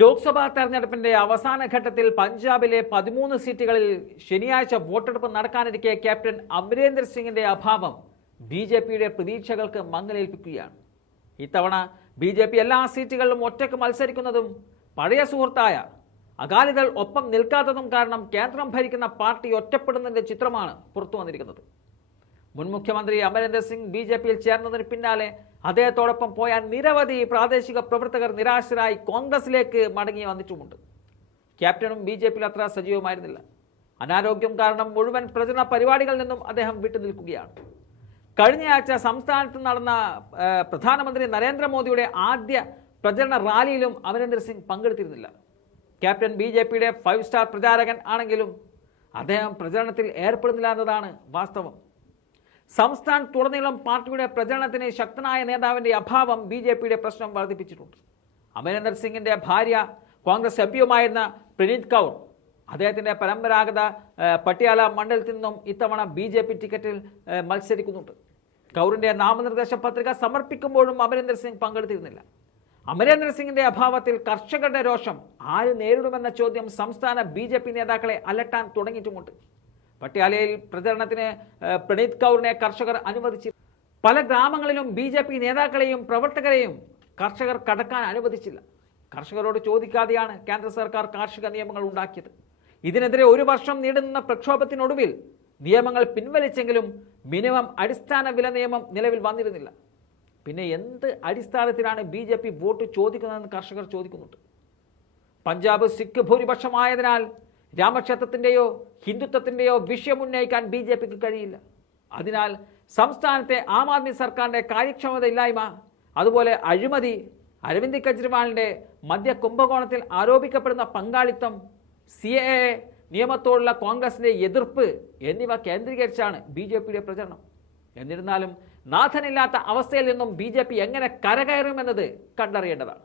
ലോക്സഭാ തെരഞ്ഞെടുപ്പിന്റെ അവസാന ഘട്ടത്തിൽ പഞ്ചാബിലെ 13 സീറ്റുകളിൽ ശനിയാഴ്ച വോട്ടെടുപ്പ് നടക്കാനിരിക്കെ ക്യാപ്റ്റൻ അമരേന്ദർ സിംഗിന്റെ അഭാവം ബിജെപിയുടെ പ്രതീക്ഷകൾക്ക് മങ്ങലേൽപ്പിക്കുകയാണ്. ഇത്തവണ ബിജെപി എല്ലാ സീറ്റുകളിലും ഒറ്റയ്ക്ക് മത്സരിക്കുന്നതും പഴയ സുഹൃത്തായ അകാലിദൾ ഒപ്പം നിൽക്കാത്തതും കാരണം കേന്ദ്രം ഭരിക്കുന്ന പാർട്ടി ഒറ്റപ്പെടുന്നതിന്റെ ചിത്രമാണ് പുറത്തു വന്നിരിക്കുന്നത്. മുൻ മുഖ്യമന്ത്രി അമരേന്ദർ സിംഗ് ബിജെപിയിൽ ചേർന്നതിന് പിന്നാലെ അദ്ദേഹത്തോടൊപ്പം പോയ നിരവധി പ്രാദേശിക പ്രവർത്തകർ നിരാശരായി കോൺഗ്രസിലേക്ക് മടങ്ങി വന്നിട്ടുമുണ്ട്. ക്യാപ്റ്റനും ബിജെപിയിൽ അത്ര സജീവമായിരുന്നില്ല. അനാരോഗ്യം കാരണം മുഴുവൻ പ്രചരണ പരിപാടികളിൽ നിന്നും അദ്ദേഹം വിട്ടുനിൽക്കുകയാണ്. കഴിഞ്ഞയാഴ്ച സംസ്ഥാനത്ത് നടന്ന പ്രധാനമന്ത്രി നരേന്ദ്രമോദിയുടെ ആദ്യ പ്രചരണ റാലിയിലും അമരേന്ദർ സിംഗ് പങ്കെടുത്തിരുന്നില്ല. ക്യാപ്റ്റൻ ബിജെപിയുടെ 5 സ്റ്റാർ പ്രചാരകൻ ആണെങ്കിലും അദ്ദേഹം പ്രചരണത്തിൽ ഏർപ്പെടുന്നില്ല എന്നതാണ് വാസ്തവം. സംസ്ഥാനത്തുടനീളം പാർട്ടിയുടെ പ്രചരണത്തിന് ശക്തനായ നേതാവിന്റെ അഭാവം ബിജെപിയുടെ പ്രശ്നം വർദ്ധിപ്പിച്ചിട്ടുണ്ട്. അമരേന്ദർ സിംഗിന്റെ ഭാര്യ കോൺഗ്രസ് എംപിയുമായിരുന്ന പ്രണീത് കൗർ അദ്ദേഹത്തിന്റെ പരമ്പരാഗത പട്ടിയാല മണ്ഡലത്തിൽ നിന്നും ഇത്തവണ ബിജെപി ടിക്കറ്റിൽ മത്സരിക്കുന്നുണ്ട്. കൗറിന്റെ നാമനിർദ്ദേശ പത്രിക സമർപ്പിക്കുമ്പോഴും അമരേന്ദർ സിംഗ് പങ്കെടുത്തിരുന്നില്ല. അമരേന്ദർ സിംഗിന്റെ അഭാവത്തിൽ കർഷകരുടെ രോഷം ആര് നേരിടുമെന്ന ചോദ്യം സംസ്ഥാന ബിജെപി നേതാക്കളെ അലട്ടാൻ തുടങ്ങിയിട്ടുമുണ്ട്. പട്യാലയിൽ പ്രചരണത്തിന് പ്രണീത് കൗറിനെ കർഷകർ അനുവദിച്ചു. പല ഗ്രാമങ്ങളിലും ബിജെപി നേതാക്കളെയും പ്രവർത്തകരെയും കർഷകർ കടക്കാൻ അനുവദിച്ചില്ല. കർഷകരോട് ചോദിക്കാതെയാണ് കേന്ദ്ര സർക്കാർ കാർഷിക നിയമങ്ങൾ ഉണ്ടാക്കിയത്. ഇതിനെതിരെ 1 വർഷം നീണ്ടുനിന്ന പ്രക്ഷോഭത്തിനൊടുവിൽ നിയമങ്ങൾ പിൻവലിച്ചെങ്കിലും മിനിമം അടിസ്ഥാന വില നിയമം നിലവിൽ വന്നിരുന്നില്ല. പിന്നെ എന്ത് അടിസ്ഥാനത്തിലാണ് ബിജെപി വോട്ട് ചോദിക്കുന്നതെന്ന് കർഷകർ ചോദിക്കുന്നുണ്ട്. പഞ്ചാബ് സിഖ് ഭൂരിപക്ഷമായതിനാൽ രാമക്ഷേത്രത്തിന്റെയോ ഹിന്ദുത്വത്തിന്റെയോ വിഷയം ഉന്നയിക്കാൻ ബിജെപിക്ക് കഴിയില്ല. അതിനാൽ സംസ്ഥാനത്തെ ആം ആദ്മി സർക്കാരിന്റെ കാര്യക്ഷമതയില്ലായ്മ, അതുപോലെ അഴിമതി, അരവിന്ദ് കെജ്രിവാളിന്റെ മദ്യ കുംഭകോണത്തിൽ ആരോപിക്കപ്പെടുന്ന പങ്കാളിത്തം, CAA നിയമത്തോടുള്ള കോൺഗ്രസിന്റെ എതിർപ്പ് എന്നിവ കേന്ദ്രീകരിച്ചാണ് ബിജെപിയുടെ പ്രചരണം. എന്നിരുന്നാലും നാഥനില്ലാത്ത അവസ്ഥയിൽ നിന്നും ബിജെപി എങ്ങനെ കരകയറുമെന്നത് കണ്ടറിയേണ്ടതാണ്.